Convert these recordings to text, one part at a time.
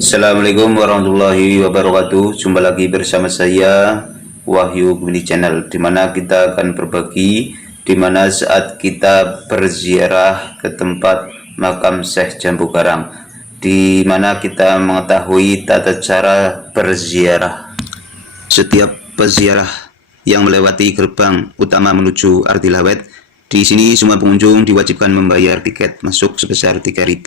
Assalamualaikum warahmatullahi wabarakatuh. Jumpa lagi bersama saya Wahyu Gemini Channel, di mana kita akan berbagi di mana saat kita berziarah ke tempat makam Syekh Jambu Karang, di mana kita mengetahui tata cara berziarah. Setiap peziarah yang melewati gerbang utama menuju Artilawet, di sini semua pengunjung diwajibkan membayar tiket masuk sebesar 3.000.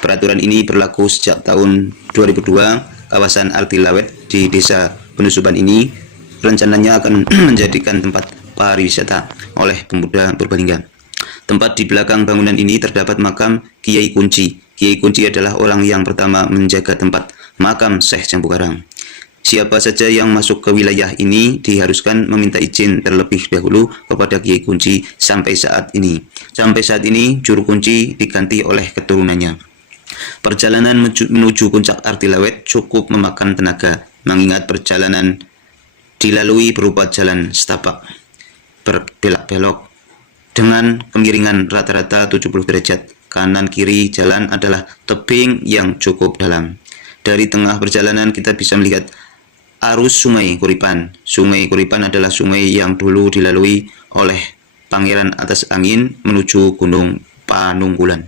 Peraturan ini berlaku sejak tahun 2002. Kawasan Artilawet di Desa Penusuban ini rencananya akan menjadikan tempat pariwisata oleh pemuda Purbalingga. Tempat di belakang bangunan ini terdapat makam Kiai Kunci. Kiai Kunci adalah orang yang pertama menjaga tempat makam Syekh Jambu Karang. Siapa saja yang masuk ke wilayah ini diharuskan meminta izin terlebih dahulu kepada Kiai Kunci sampai saat ini. Sampai saat ini, Juru Kunci diganti oleh keturunannya. Perjalanan menuju puncak Artilawet cukup memakan tenaga, mengingat perjalanan dilalui berupa jalan setapak, berbelok-belok, dengan kemiringan rata-rata 70 derajat. Kanan kiri jalan adalah tebing yang cukup dalam. Dari tengah perjalanan kita bisa melihat arus Sungai Kuripan. Sungai Kuripan adalah sungai yang dulu dilalui oleh Pangeran Atas Angin menuju Gunung Panunggulan.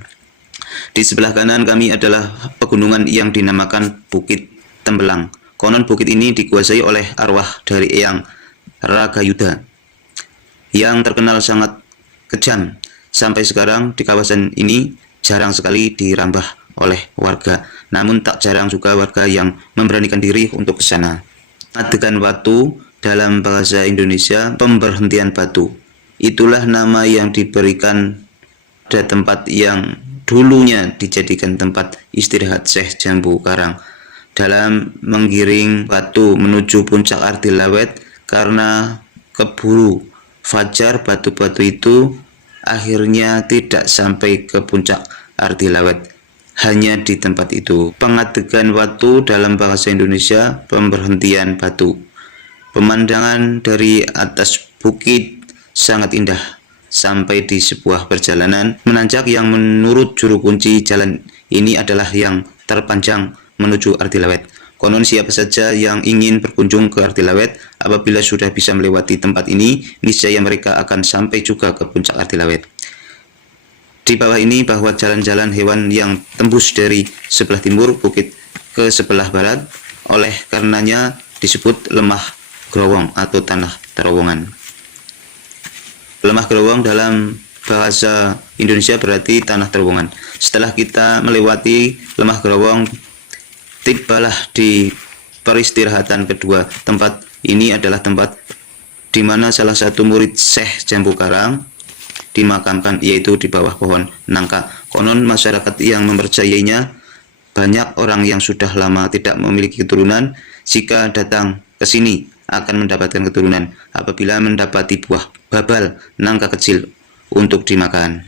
Di sebelah kanan kami adalah pegunungan yang dinamakan Bukit Tembelang. Konon bukit ini dikuasai oleh arwah dari Eyang Ragayuda yang terkenal sangat kejam. Sampai sekarang di kawasan ini jarang sekali dirambah oleh warga. Namun tak jarang juga warga yang memberanikan diri untuk ke sana. Adegan Watu dalam bahasa Indonesia pemberhentian batu. Itulah nama yang diberikan pada tempat yang dulunya dijadikan tempat istirahat Syekh Jambu Karang dalam menggiring batu menuju puncak Artilawet. Karena keburu fajar, batu-batu itu akhirnya tidak sampai ke puncak Artilawet, hanya di tempat itu. Pengadegan Watu dalam bahasa Indonesia pemberhentian batu. Pemandangan dari atas bukit sangat indah sampai di sebuah perjalanan menanjak yang menurut Juru Kunci jalan ini adalah yang terpanjang menuju Artilawet. Konon siapa saja yang ingin berkunjung ke Artilawet, apabila sudah bisa melewati tempat ini, niscaya mereka akan sampai juga ke puncak Artilawet. Di bawah ini bahwa jalan-jalan hewan yang tembus dari sebelah timur bukit ke sebelah barat, oleh karenanya disebut lemah growong atau tanah terowongan. Lemah growong dalam bahasa Indonesia berarti tanah terowongan. Setelah kita melewati lemah growong, tibalah di peristirahatan kedua. Tempat ini adalah tempat di mana salah satu murid Syekh Jambu Karang dimakamkan, yaitu di bawah pohon nangka. Konon masyarakat yang mempercayainya banyak orang yang sudah lama tidak memiliki keturunan. Jika datang ke sini akan mendapatkan keturunan apabila mendapati buah babal nangka kecil untuk dimakan.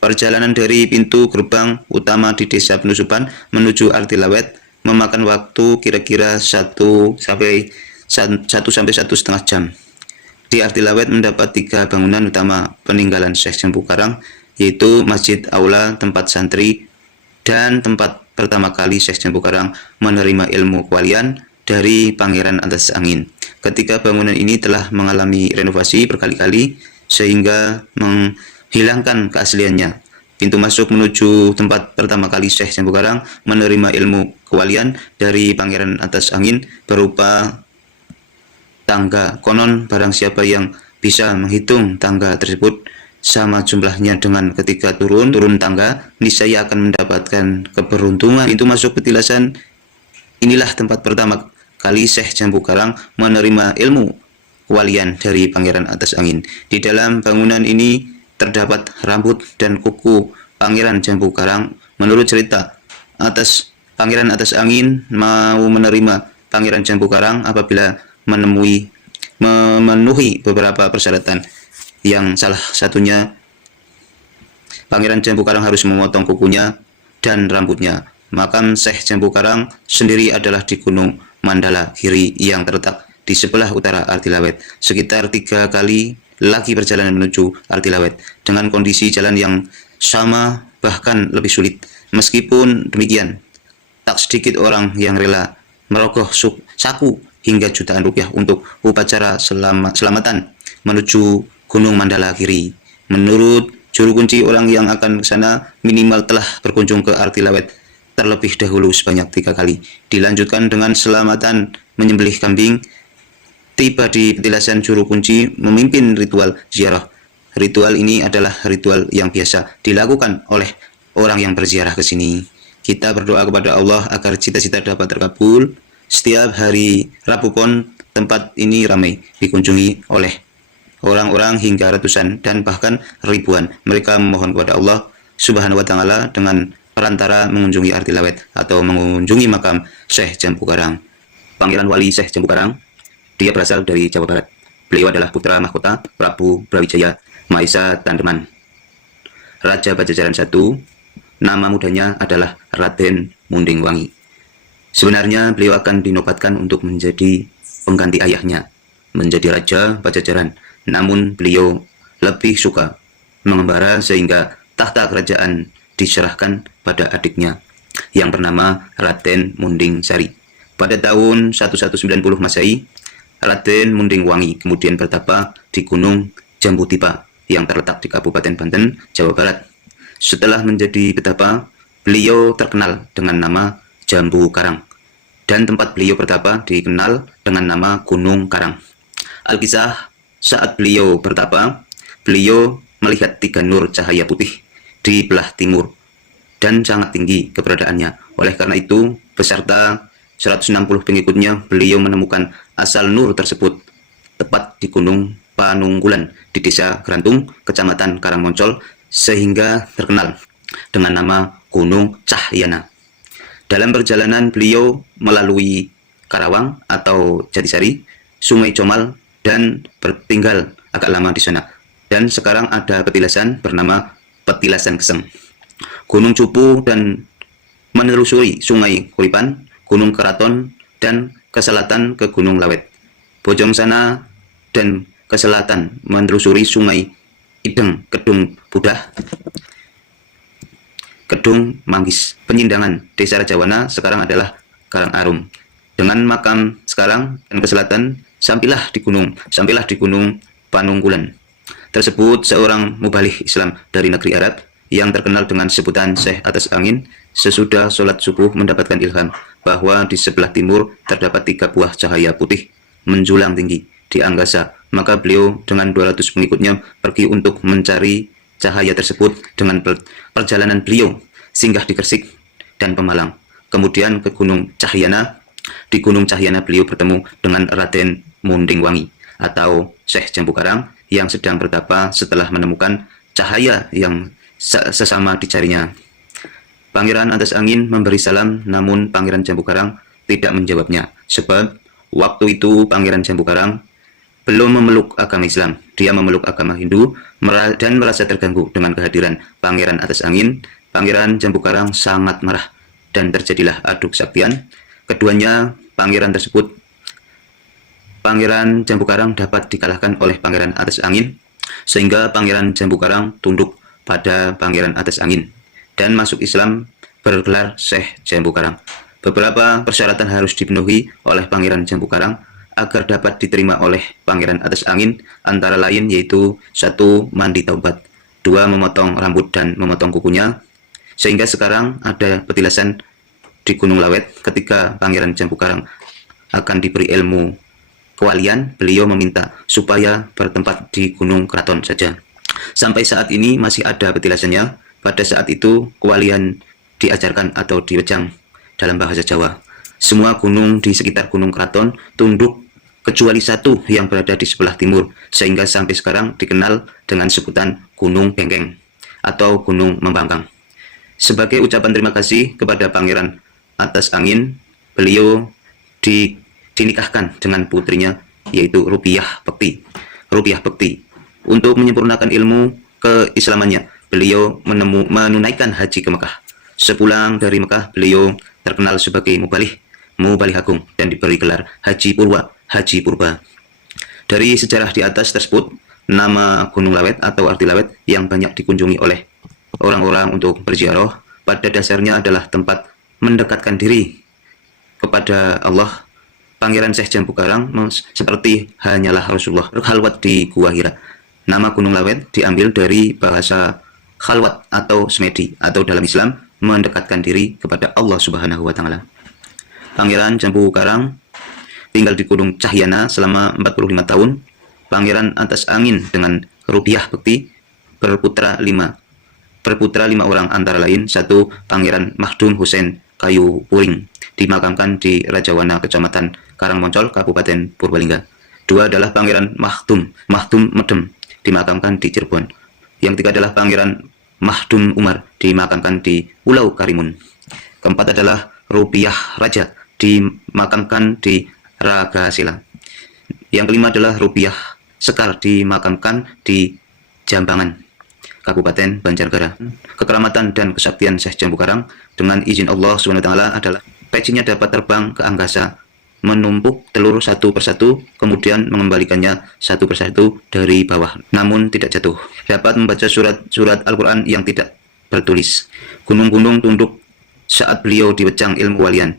Perjalanan dari pintu gerbang utama di Desa Penusuban menuju Artilawet memakan waktu kira-kira 1 sampai 1,5 jam. Di Artilawet mendapat 3 bangunan utama peninggalan Syekh Jambu Karang, yaitu Masjid Aula tempat santri dan tempat pertama kali Syekh Jambu Karang menerima ilmu kewalian dari Pangeran Atas Angin. Ketika bangunan ini telah mengalami renovasi berkali-kali sehingga menghilangkan keasliannya. Pintu masuk menuju tempat pertama kali Syekh Jambu Karang menerima ilmu kewalian dari Pangeran Atas Angin berupa tangga. Konon barang siapa yang bisa menghitung tangga tersebut sama jumlahnya dengan ketika turun tangga, niscaya akan mendapatkan keberuntungan. Pintu masuk petilasan inilah tempat pertama kali Syekh Jambu Karang menerima ilmu kewalian dari Pangeran Atas Angin. Di dalam bangunan ini terdapat rambut dan kuku Pangeran Jambu Karang. Menurut cerita, Pangeran Atas Angin mau menerima Pangeran Jambu Karang apabila memenuhi beberapa persyaratan, yang salah satunya Pangeran Jambu Karang harus memotong kukunya dan rambutnya. Makam Syekh Jambu Karang sendiri adalah di Gunung Mandala Giri yang terletak di sebelah utara Artilawet. Sekitar 3 kali lagi perjalanan menuju Artilawet dengan kondisi jalan yang sama bahkan lebih sulit. Meskipun demikian, Tak sedikit orang yang rela merogoh saku hingga jutaan rupiah untuk upacara selamatan menuju Gunung Mandala Kiri. Menurut juru kunci, orang yang akan ke sana minimal telah berkunjung ke Arti Lawet terlebih dahulu sebanyak 3 kali. Dilanjutkan dengan selamatan menyembelih kambing. Tiba di petilasan, juru kunci memimpin ritual ziarah. Ritual ini adalah ritual yang biasa dilakukan oleh orang yang berziarah ke sini. Kita berdoa kepada Allah agar cita-cita dapat terkabul. Setiap hari Rabu Pon, tempat ini ramai dikunjungi oleh orang-orang hingga ratusan dan bahkan ribuan. Mereka memohon kepada Allah Subhanahu wa Ta'ala dengan perantara mengunjungi Arti Lawet atau mengunjungi makam Syekh Jambu Karang. Pangeran Wali Syekh Jambu Karang, dia berasal dari Jawa Barat. Beliau adalah putra mahkota Prabu Brawijaya Maesa Tandeman, Raja Pajajaran I. Nama mudanya adalah Raden Munding Wangi. Sebenarnya beliau akan dinobatkan untuk menjadi pengganti ayahnya, menjadi Raja Pajajaran. Namun beliau lebih suka mengembara sehingga tahta kerajaan diserahkan pada adiknya yang bernama Raden Munding Sari. Pada tahun 1190 Masehi, Raden Munding Wangi kemudian bertapa di Gunung Jambudipa yang terletak di Kabupaten Banten, Jawa Barat. Setelah menjadi betapa, beliau terkenal dengan nama Jambu Karang, dan tempat beliau bertapa dikenal dengan nama Gunung Karang. Alkisah, saat beliau bertapa, beliau melihat 3 nur cahaya putih di belah timur dan sangat tinggi keberadaannya. Oleh karena itu, beserta 160 pengikutnya, beliau menemukan asal nur tersebut tepat di Gunung Panunggulan di Desa Grantung, Kecamatan Karangmoncol, sehingga terkenal dengan nama Gunung Cahyana. Dalam perjalanan beliau melalui Karawang atau Jatisari, Sungai Comal, dan bertinggal agak lama di sana. Dan sekarang ada petilasan bernama Petilasan Geseng, Gunung Cupu, dan menelusuri Sungai Kuripan, Gunung Keraton, dan ke selatan ke Gunung Lawet. Bojong sana dan ke selatan menelusuri Sungai Ideng, Kedung Budah, Kedung Manggis. Penyindangan Desa Rajawana sekarang adalah Karangarum. Dengan makam sekarang dan ke selatan, sampailah di Gunung Panunggulan. Tersebut seorang mubalih Islam dari negeri Arab yang terkenal dengan sebutan Syekh Atas Angin, sesudah sholat subuh mendapatkan ilham bahwa di sebelah timur terdapat 3 buah cahaya putih menjulang tinggi di angkasa. Maka beliau dengan 200 pengikutnya pergi untuk mencari cahaya tersebut. Dengan perjalanan beliau singgah di Gresik dan Pemalang, kemudian ke Gunung Cahyana. Di Gunung Cahyana beliau bertemu dengan Raden Munding Wangi atau Syekh Jambu Karang yang sedang bertapa setelah menemukan cahaya yang sesama dicarinya. Pangeran Atas Angin memberi salam, namun Pangeran Jambu Karang tidak menjawabnya, sebab waktu itu Pangeran Jambu Karang belum memeluk agama Islam. Dia memeluk agama Hindu dan merasa terganggu dengan kehadiran Pangeran Atas Angin. Pangeran Jambu Karang sangat marah dan terjadilah adu kesaktian. Keduanya, Pangeran Jambu Karang dapat dikalahkan oleh Pangeran Atas Angin, sehingga Pangeran Jambu Karang tunduk pada Pangeran Atas Angin dan masuk Islam, bergelar Syekh Jambu Karang. Beberapa persyaratan harus dipenuhi oleh Pangeran Jambu Karang agar dapat diterima oleh Pangeran Atas Angin, antara lain yaitu 1. Mandi taubat, 2. Memotong rambut dan memotong kukunya. Sehingga sekarang ada petilasan di Gunung Lawet. Ketika Pangeran Jambu Karang akan diberi ilmu kewalian, beliau meminta supaya bertempat di Gunung Keraton saja. Sampai saat ini masih ada petilasannya. Pada saat itu kewalian diajarkan atau diwejang dalam bahasa Jawa. Semua gunung di sekitar Gunung Keraton tunduk kecuali 1 yang berada di sebelah timur, sehingga sampai sekarang dikenal dengan sebutan Gunung Bengkeng atau Gunung Membangkang. Sebagai ucapan terima kasih kepada Pangeran Atas Angin, beliau dinikahkan dengan putrinya yaitu Rupiah Bekti. Untuk menyempurnakan ilmu keislamannya, beliau menunaikan haji ke Mekah. Sepulang dari Mekah, beliau terkenal sebagai Mubalih Agung dan diberi gelar Haji Purba. Dari sejarah di atas tersebut, nama Gunung Lawet atau Arti Lawet yang banyak dikunjungi oleh orang-orang untuk berziarah pada dasarnya adalah tempat mendekatkan diri kepada Allah, Pangeran Syekh Jambu Karang seperti hanyalah Rasulullah khalwat di Gua Hira. Nama Gunung Lawet diambil dari bahasa khalwat atau semedi, atau dalam Islam mendekatkan diri kepada Allah Subhanahu wa Ta'ala. Pangeran Jambu Karang tinggal di Gunung Cahyana selama 45 tahun. Pangeran atas angin dengan rupiah bekti berputra 5 orang, antara lain 1 Pangeran Mahdum Husein Kayu Puring, dimakamkan di Rajawana, Kecamatan Karangmoncol, Kabupaten Purbalingga. 2 adalah Pangeran Mahdum Medem, dimakamkan di Cirebon. Yang 3 adalah Pangeran Mahdum Umar, dimakamkan di Pulau Karimun. 4 adalah Rupiah Raja, dimakamkan di Ragasela. Yang 5 adalah Rupiah Sekar, dimakamkan di Jambangan, Kabupaten Banjarnegara. Kekeramatan dan kesaktian Syekh Jambu Karang dengan izin Allah SWT adalah pecinya dapat terbang ke angkasa, menumpuk telur satu persatu, kemudian mengembalikannya satu persatu dari bawah, namun tidak jatuh. Dapat membaca surat-surat Al-Quran yang tidak bertulis. Gunung-gunung tunduk saat beliau diwecang ilmu walian.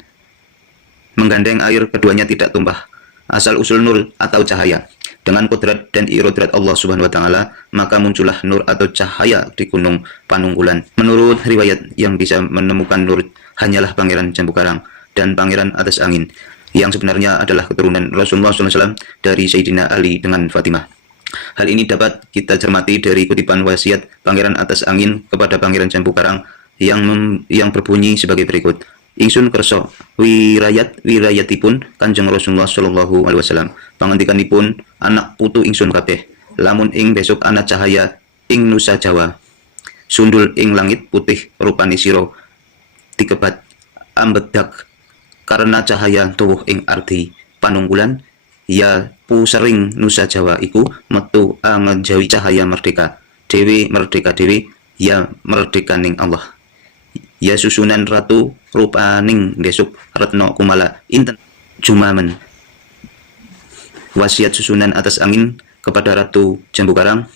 Menggandeng air, keduanya tidak tumpah. Asal-usul nur atau cahaya. Dengan kodrat dan irodat Allah Subhanahu wa Ta'ala, maka muncullah nur atau cahaya di Gunung Panungkulan. Menurut riwayat, yang bisa menemukan nur hanyalah Pangeran Jambu Karang dan Pangeran Atas Angin, yang sebenarnya adalah keturunan Rasulullah SAW dari Sayyidina Ali dengan Fatimah. Hal ini dapat kita cermati dari kutipan wasiat Pangeran Atas Angin kepada Pangeran Jambu Karang yang berbunyi sebagai berikut. Ingsun kerso wirayatipun Kanjeng Rasulullah sallallahu alaihi wasallam. Pangandikanipun anak putu ingsun kabeh. Lamun ing besok ana cahaya ing Nusa Jawa. Sundul ing langit putih rupani sira dikebat ambedak karena cahaya tuwuh ing ardi Panungkulan. Ya pusering Nusa Jawa iku metu angejawi cahaya merdeka. Dewi merdeka dewi, ya merdeka ning Allah. Ya susunan ratu rupaning desuk retno kumala inten jumamen. Wasiat susunan Atas Angin kepada Ratu Jambu Karang.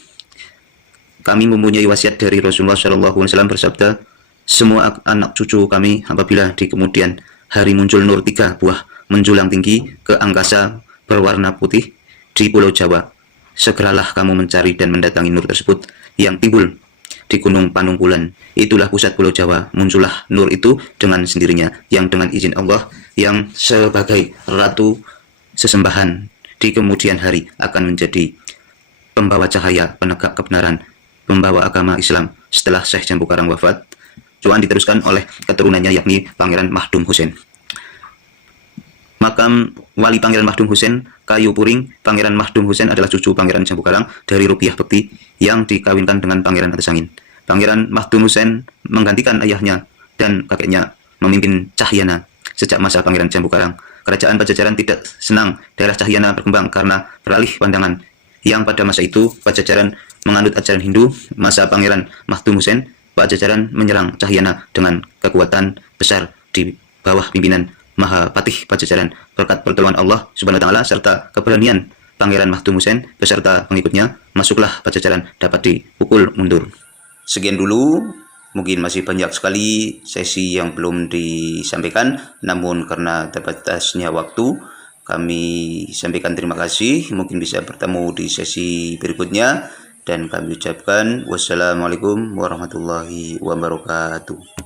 Kami mempunyai wasiat dari Rasulullah SAW bersabda, semua anak cucu kami apabila di kemudian hari muncul nur 3 buah menjulang tinggi ke angkasa berwarna putih di Pulau Jawa, segeralah kamu mencari dan mendatangi nur tersebut yang timbul di Gunung Panungkulan. Itulah pusat Pulau Jawa. Muncullah nur itu dengan sendirinya, yang dengan izin Allah, yang sebagai ratu sesembahan di kemudian hari akan menjadi pembawa cahaya, penegak kebenaran, pembawa agama Islam setelah Syekh Jambu Karang wafat. Cuman diteruskan oleh keturunannya, yakni Pangeran Mahdum Husein. Makam wali Pangeran Mahdum Husein Kayu Puring. Pangeran Mahdum Husein adalah cucu Pangeran Jambu Karang dari Rupiah Bekti yang dikawinkan dengan Pangeran Atas Angin. Pangeran Mahdum Husein menggantikan ayahnya dan kakeknya memimpin Cahyana sejak masa Pangeran Jambu Karang. Kerajaan Pajajaran tidak senang daerah Cahyana berkembang karena beralih pandangan, yang pada masa itu Pajajaran menganut ajaran Hindu. Masa Pangeran Mahdum Husein, Pajajaran menyerang Cahyana dengan kekuatan besar di bawah pimpinan Mahapatih Pajajaran. Berkat pertolongan Allah Subhanahu wa Ta'ala serta keberanian Pangeran Mahdum Husein beserta pengikutnya, masuklah Pajajaran dapat dipukul mundur. Sekian dulu, mungkin masih banyak sekali sesi yang belum disampaikan, namun karena terbatasnya waktu, kami sampaikan terima kasih. Mungkin bisa bertemu di sesi berikutnya, dan kami ucapkan wassalamualaikum warahmatullahi wabarakatuh.